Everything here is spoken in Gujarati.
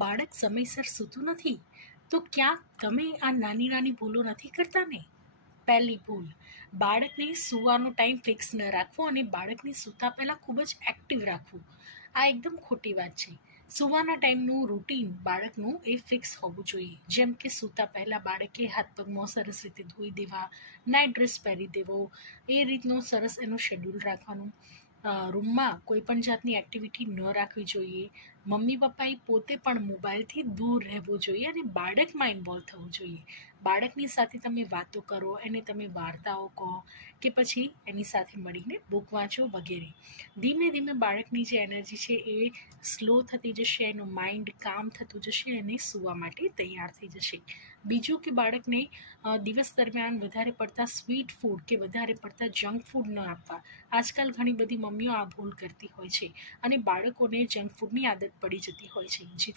બાળક સમયસર સૂતું નથી તો ક્યાંક તમે આ નાની નાની ભૂલો નથી કરતા ને? પહેલી ભૂલ, બાળકને સૂવાનો ટાઈમ ફિક્સ ન રાખવો અને બાળકને સૂતા પહેલાં ખૂબ જ એક્ટિવ રાખવું. આ એકદમ ખોટી વાત છે. સૂવાના ટાઈમનું રૂટીન બાળકનું એ ફિક્સ હોવું જોઈએ. જેમ કે સૂતા પહેલાં બાળકે હાથ પગમાં સરસ રીતે ધોઈ દેવા, નાઇટ ડ્રેસ પહેરી દેવો, એ રીતનું સરસ એનું શેડ્યુલ રાખવાનું. રૂમમાં કોઈ પણ જાતની એક્ટિવિટી ન રાખવી જોઈએ. મમ્મી પપ્પાએ પોતે પણ મોબાઈલથી દૂર રહેવું જોઈએ અને બાળકમાં ઇન્વોલ્વ થવું જોઈએ. બાળકની સાથે તમે વાતો કરો, એને તમે વાર્તાઓ કહો કે પછી એની સાથે મળીને બુક વાંચો વગેરે. ધીમે ધીમે બાળકની જે એનર્જી છે એ સ્લો થતી જશે, એનું માઇન્ડ કામ થતું જશે અને સૂવા માટે તૈયાર થઈ જશે. બીજું કે બાળકને દિવસ દરમિયાન વધારે પડતા સ્વીટ ફૂડ કે વધારે પડતા જંક ફૂડ ન આપવા. આજકાલ ઘણી બધી મમ્મીઓ આ ભૂલ કરતી હોય છે અને બાળકોને જંક ફૂડની આદત પડી જતી હોય છે, જેથી